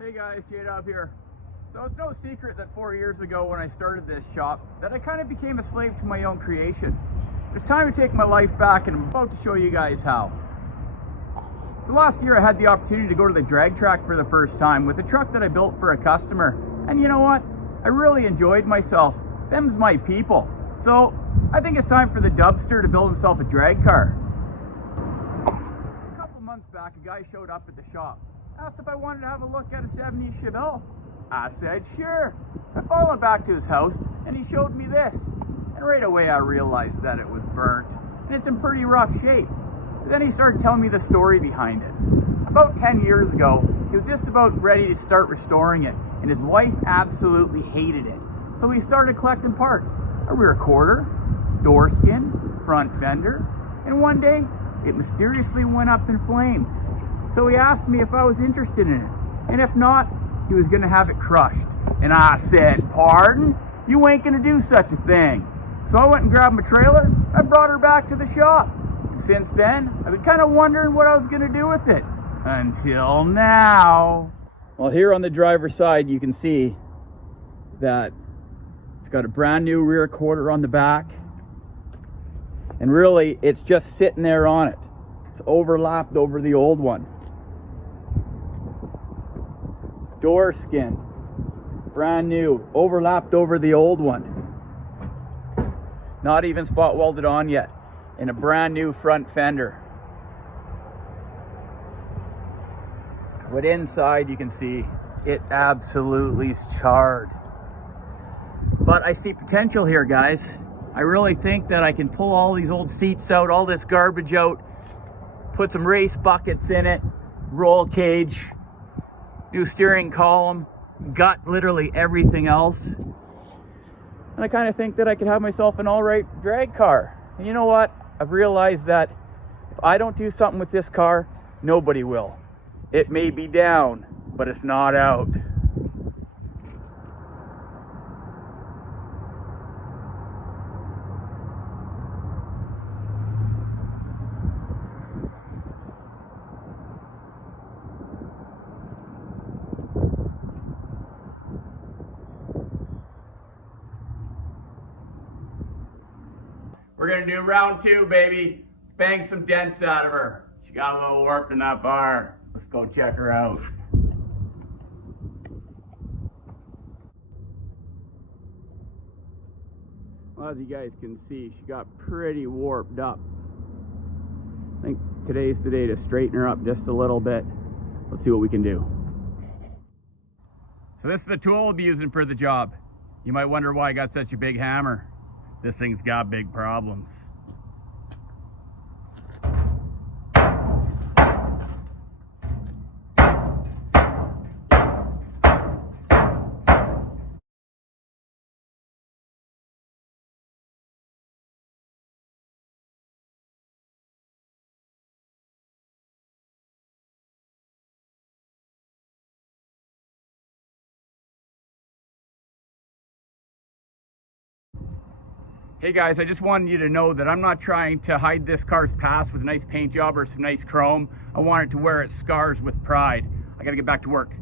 Hey guys, J-Dub here. So it's no secret that 4 years ago when I started this shop, that I kind of became a slave to my own creation. It's time to take my life back, and I'm about to show you guys how. So last year I had the opportunity to go to the drag track for the first time with a truck that I built for a customer. And you know what? I really enjoyed myself. Them's my people. So I think it's time for the Dubster to build himself a drag car. A couple months back, a guy showed up at the shop. Asked if I wanted to have a look at a 70s Chevelle. I said sure. I followed back to his house and he showed me this. And right away I realized that it was burnt and it's in pretty rough shape. But then he started telling me the story behind it. About 10 years ago, he was just about ready to start restoring it and his wife absolutely hated it. So he started collecting parts. A rear quarter, door skin, front fender, and one day it mysteriously went up in flames. So he asked me if I was interested in it, and if not, he was going to have it crushed. And I said, pardon? You ain't going to do such a thing. So I went and grabbed my trailer, and I brought her back to the shop. And since then, I've been kind of wondering what I was going to do with it. Until now. Well, here on the driver's side, you can see that it's got a brand new rear quarter on the back. And really, it's just sitting there on it. It's overlapped over the old one. Door skin, brand new, overlapped over the old one. Not even spot welded on yet. And a brand new front fender. But inside you can see it absolutely is charred. But I see potential here, guys. I really think that I can pull all these old seats out, all this garbage out, put some race buckets in it, roll cage, new steering column, gut literally everything else. And I kind of think that I could have myself an alright drag car. And you know what? I've realized that if I don't do something with this car, nobody will. It may be down, but it's not out. We're gonna do round two, baby. Let's bang some dents out of her. She got a little warped in that fire. Let's go check her out. Well, as you guys can see, she got pretty warped up. I think today's the day to straighten her up just a little bit. Let's see what we can do. So this is the tool we'll be using for the job. You might wonder why I got such a big hammer. This thing's got big problems. Hey guys, I just wanted you to know that I'm not trying to hide this car's past with a nice paint job or some nice chrome. I want it to wear its scars with pride. I gotta get back to work.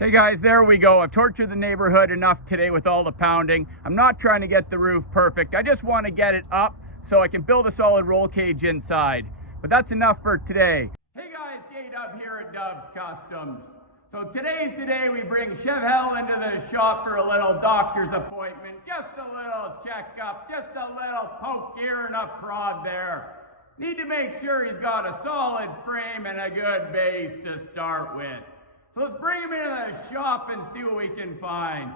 Hey guys, there we go. I've tortured the neighborhood enough today with all the pounding. I'm not trying to get the roof perfect. I just want to get it up so I can build a solid roll cage inside. But that's enough for today. Hey guys, J-Dub here at Dub's Kustoms. So today's the day we bring ChevHell into the shop for a little doctor's appointment. Just a little checkup, just a little poke here and a prod there. Need to make sure he's got a solid frame and a good base to start with. So let's bring him into the shop and see what we can find.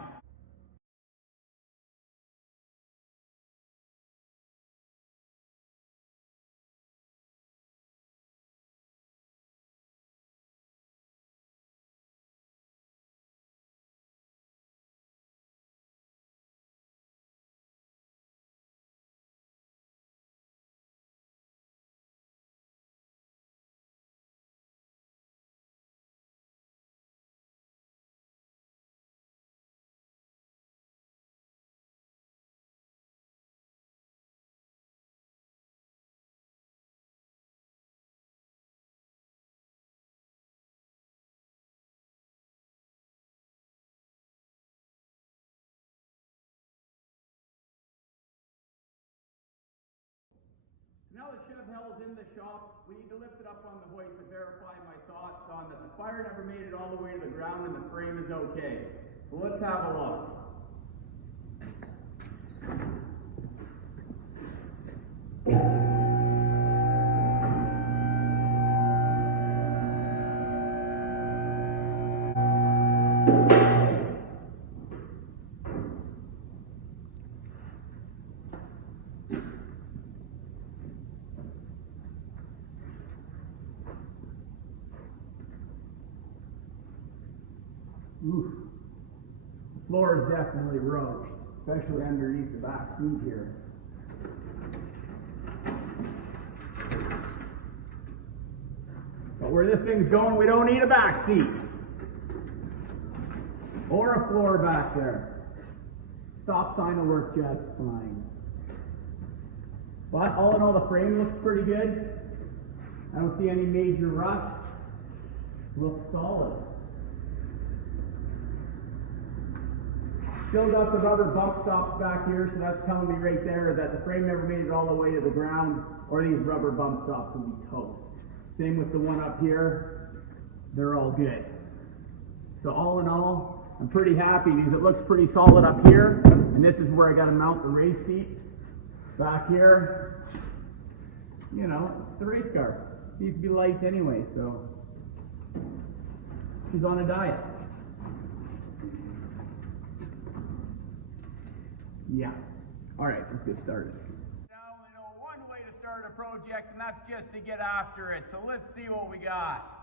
now that ChevHell is in the shop, we need to lift it up on the hoist to verify my thoughts on that the fire never made it all the way to the ground and the frame is okay. So let's have a look. Oof. The floor is definitely roached, especially underneath the back seat here. But where this thing's going, we don't need a back seat. Or a floor back there. Stop sign will work just fine. But all in all, the frame looks pretty good. I don't see any major rust. Looks solid. Still got the rubber bump stops back here, so that's telling me right there that the frame never made it all the way to the ground, or these rubber bump stops will be toast. Same with the one up here, they're all good. So all in all, I'm pretty happy because it looks pretty solid up here, and this is where I got to mount the race seats. Back here, you know, it's a race car. Needs to be light anyway, so she's on a diet. Yeah. All right, let's get started. I only know one way to start a project, and that's just to get after it. So let's see what we got.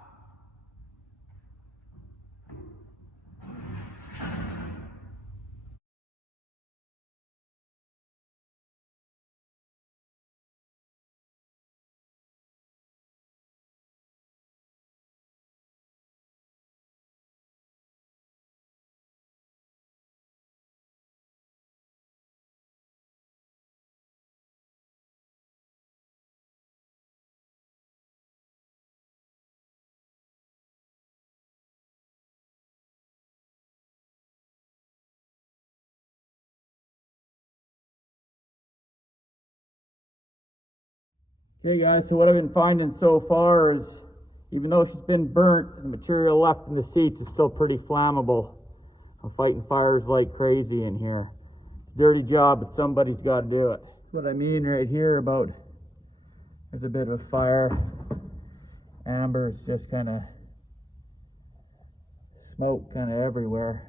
Okay guys, so what I've been finding so far is, even though she's been burnt, the material left in the seats is still pretty flammable. I'm fighting fires like crazy in here. It's a dirty job, but somebody's got to do it. That's what I mean right here about, there's a bit of a fire. Amber is just kind of smoke kind of everywhere.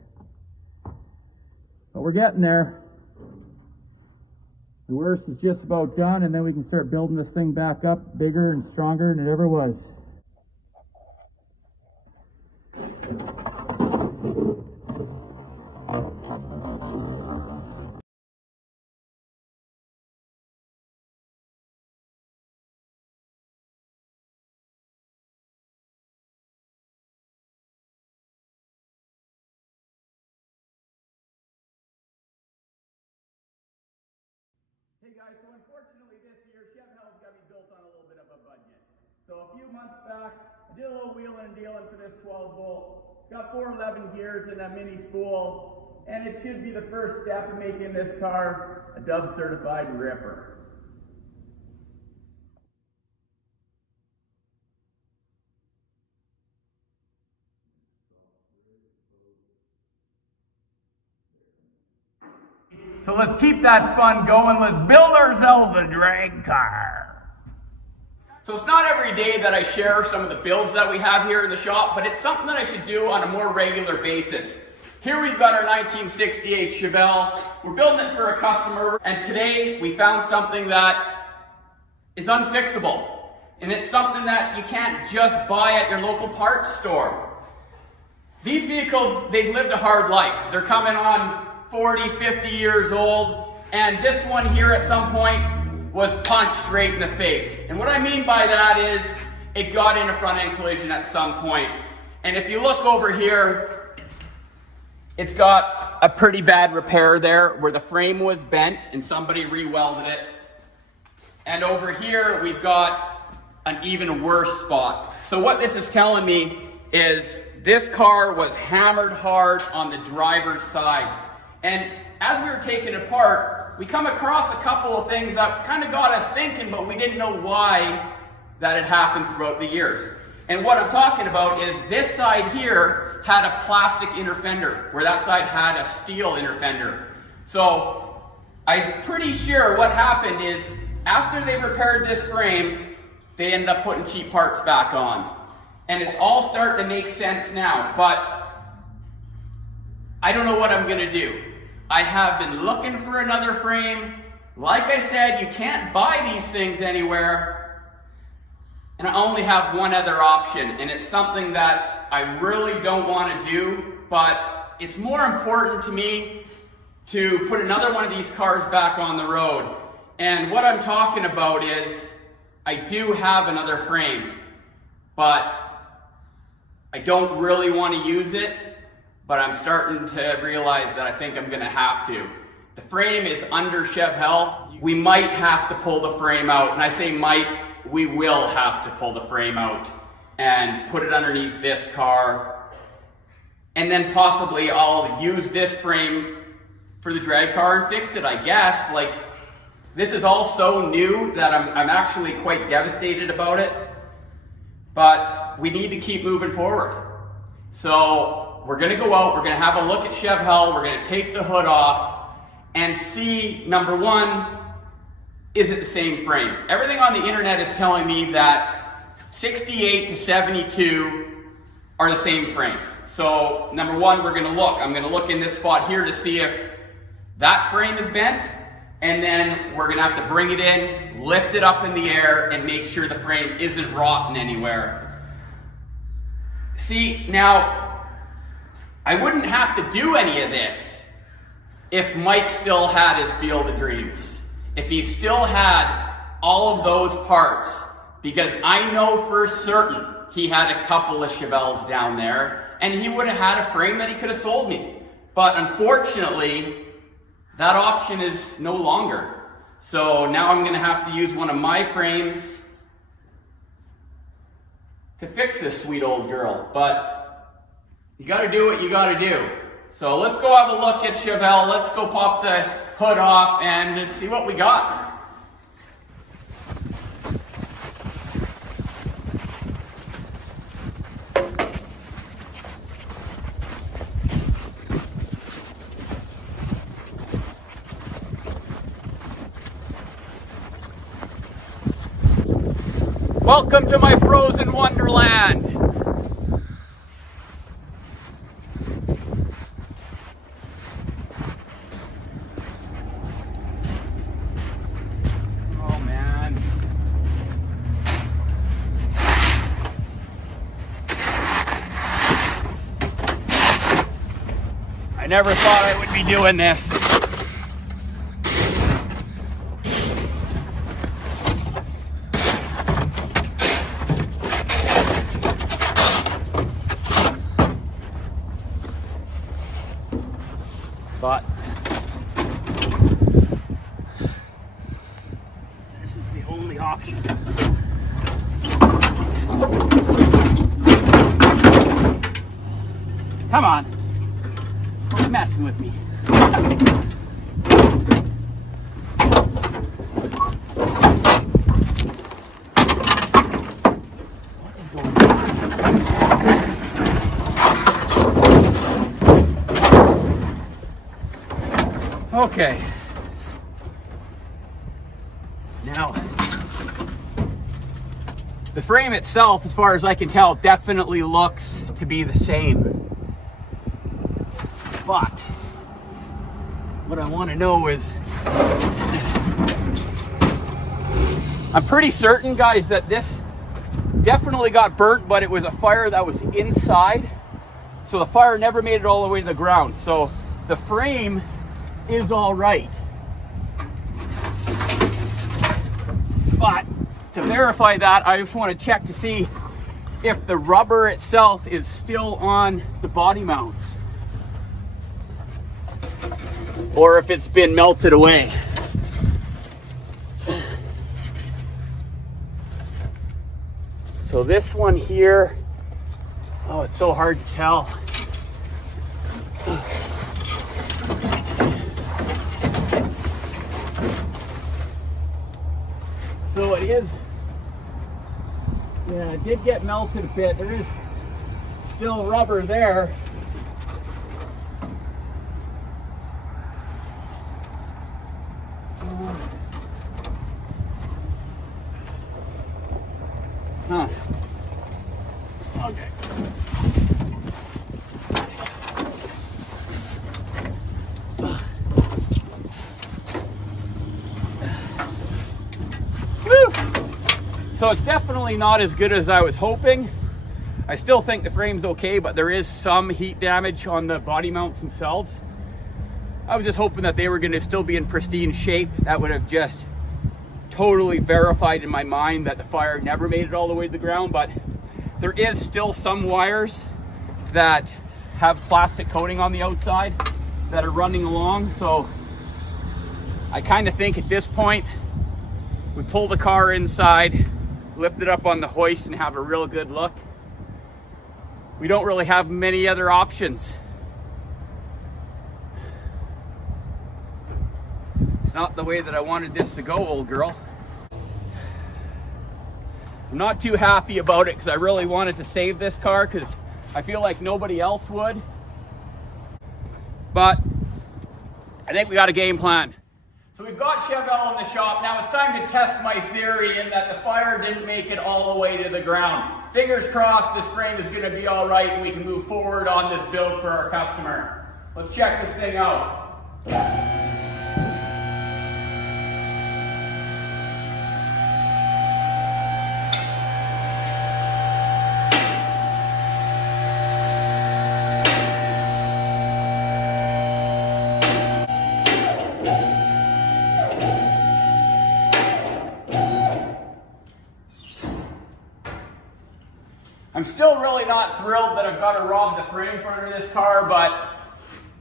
But we're getting there. The worst is just about done, and then we can start building this thing back up bigger and stronger than it ever was. Hey guys, so unfortunately this year, ChevHell's got me built on a little bit of a budget. So a few months back, I did a little wheeling and dealing for this 12 volt. It's got 411 gears and a mini spool, and it should be the first step in making this car a Dub certified ripper. So let's keep that fun going. Let's build ourselves a drag car. So it's not every day that I share some of the builds that we have here in the shop, but it's something that I should do on a more regular basis. Here we've got our 1968 Chevelle. We're building it for a customer, and today we found something that is unfixable. And it's something that you can't just buy at your local parts store. These vehicles, they've lived a hard life. They're coming on 40, 50 years old, and this one here at some point was punched right in the face. And what I mean by that is it got in a front end collision at some point. And if you look over here, it's got a pretty bad repair there where the frame was bent and somebody re-welded it. And over here we've got an even worse spot. So what this is telling me is this car was hammered hard on the driver's side. And as we were taking it apart, we come across a couple of things that kind of got us thinking, but we didn't know why that had happened throughout the years. And what I'm talking about is this side here had a plastic inner fender, where that side had a steel inner fender. So I'm pretty sure what happened is after they repaired this frame, they ended up putting cheap parts back on. And it's all starting to make sense now, but I don't know what I'm gonna do. I have been looking for another frame. Like I said, you can't buy these things anywhere. And I only have one other option, and it's something that I really don't want to do, but it's more important to me to put another one of these cars back on the road. And what I'm talking about is, I do have another frame, but I don't really want to use it, but I'm starting to realize that I think I'm going to have to. The frame is under ChevHell. We might have to pull the frame out, and I say might, we will have to pull the frame out and put it underneath this car. And then possibly I'll use this frame for the drag car and fix it, I guess. Like, this is all so new that I'm actually quite devastated about it. But we need to keep moving forward. So we're gonna go out, we're gonna have a look at ChevHell, we're gonna take the hood off and see, number one, is it the same frame? Everything on the internet is telling me that 68 to 72 are the same frames. So number one, we're gonna look. I'm gonna look in this spot here to see if that frame is bent, and then we're gonna have to bring it in, lift it up in the air, and make sure the frame isn't rotten anywhere. See, now, I wouldn't have to do any of this if Mike still had his Field of Dreams. If he still had all of those parts, because I know for certain he had a couple of Chevelles down there, and he would have had a frame that he could have sold me. But unfortunately, that option is no longer. So now I'm gonna have to use one of my frames to fix this sweet old girl. But you gotta do what you gotta do. So let's go have a look at ChevHell. Let's go pop the hood off and see what we got. Welcome to my frozen wonderland. Oh man. I never thought I would be doing this. But this is the only option. Come on, quit messing with me. What is going on? Okay. Now, the frame itself, as far as I can tell, definitely looks to be the same. But what I want to know is, I'm pretty certain, guys, that this definitely got burnt, but it was a fire that was inside. So the fire never made it all the way to the ground. So the frame is all right. But to verify that, I just want to check to see if the rubber itself is still on the body mounts or if it's been melted away. So this one here, oh, it's so hard to tell. So it is, yeah, it did get melted a bit. There is still rubber there. Huh. Okay. Woo! So it's definitely not as good as I was hoping. I still think the frame's okay, but there is some heat damage on the body mounts themselves. I was just hoping that they were going to still be in pristine shape. That would have just totally verified in my mind that the fire never made it all the way to the ground, but there is still some wires that have plastic coating on the outside that are running along. So I kind of think at this point, we pull the car inside, lift it up on the hoist and have a real good look. We don't really have many other options. It's not the way that I wanted this to go, old girl. I'm not too happy about it because I really wanted to save this car because I feel like nobody else would. But I think we got a game plan. So we've got Chevelle in the shop. Now it's time to test my theory in that the fire didn't make it all the way to the ground. Fingers crossed this frame is going to be all right and we can move forward on this build for our customer. Let's check this thing out. I'm still really not thrilled that I've got to rob the frame for this car, but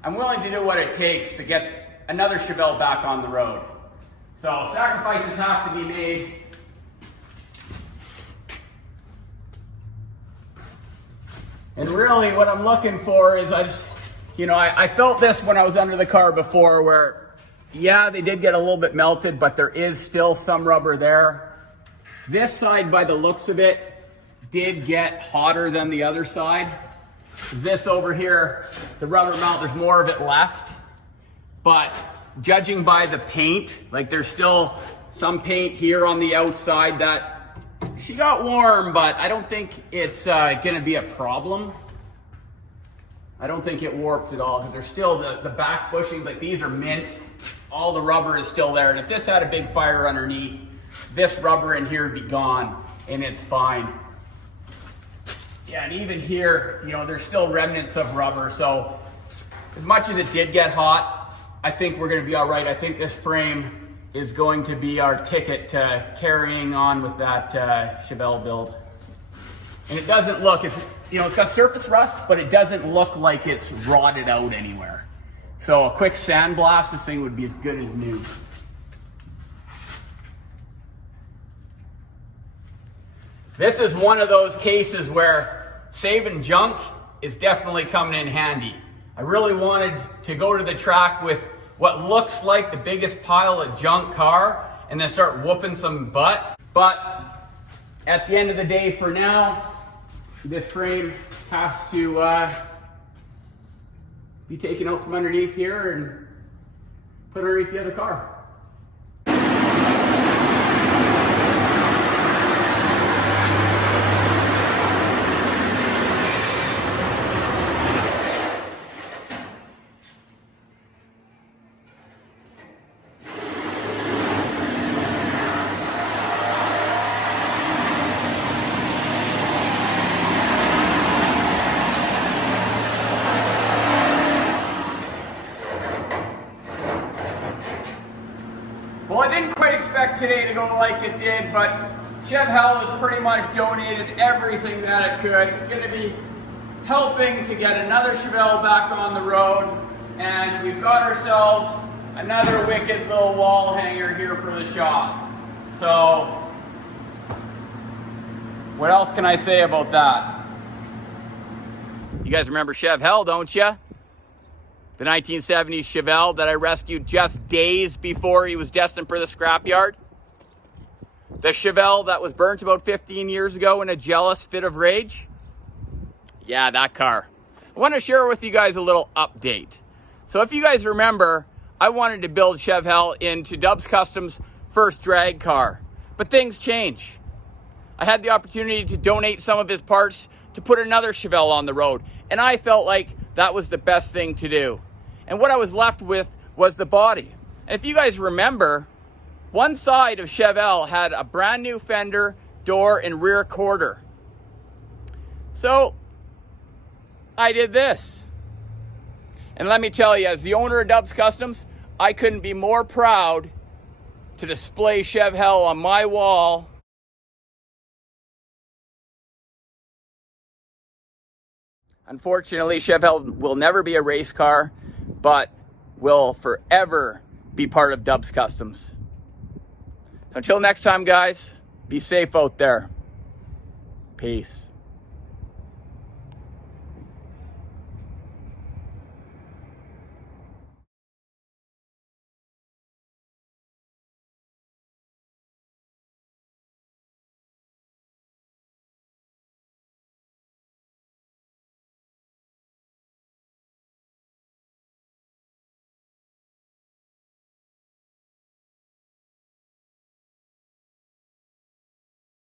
I'm willing to do what it takes to get another Chevelle back on the road. So sacrifices have to be made. And really what I'm looking for is I felt this when I was under the car before where, yeah, they did get a little bit melted, but there is still some rubber there. This side, by the looks of it, did get hotter than the other side. This over here, the rubber mount, there's more of it left. But judging by the paint, like there's still some paint here on the outside that she got warm, but I don't think it's gonna be a problem. I don't think it warped at all because there's still the back bushings, like these are mint. All the rubber is still there. And if this had a big fire underneath, this rubber in here would be gone and it's fine. Yeah, and even here, there's still remnants of rubber. So as much as it did get hot, I think we're gonna be all right. I think this frame is going to be our ticket to carrying on with that Chevelle build. And it doesn't look, it's got surface rust, but it doesn't look like it's rotted out anywhere. So a quick sandblast, this thing would be as good as new. This is one of those cases where saving junk is definitely coming in handy. I really wanted to go to the track with what looks like the biggest pile of junk car and then start whooping some butt. But at the end of the day, for now, this frame has to be taken out from underneath here and put underneath the other car. Well, I didn't quite expect today to go like it did, but ChevHell has pretty much donated everything that it could. It's going to be helping to get another Chevelle back on the road, and we've got ourselves another wicked little wall hanger here for the shop. So, what else can I say about that? You guys remember ChevHell, don't you? The 1970s Chevelle that I rescued just days before he was destined for the scrapyard. The Chevelle that was burnt about 15 years ago in a jealous fit of rage? Yeah, that car. I want to share with you guys a little update. So if you guys remember, I wanted to build ChevHell into Dubs Kustoms' first drag car, but things change. I had the opportunity to donate some of his parts to put another Chevelle on the road, and I felt like that was the best thing to do. And what I was left with was the body. And if you guys remember, one side of Chevelle had a brand new fender, door, and rear quarter. So I did this. And let me tell you, as the owner of Dubs Kustoms, I couldn't be more proud to display ChevHell on my wall. Unfortunately, ChevHell will never be a race car, but will forever be part of Dubs Kustoms. So until next time, guys, be safe out there. Peace.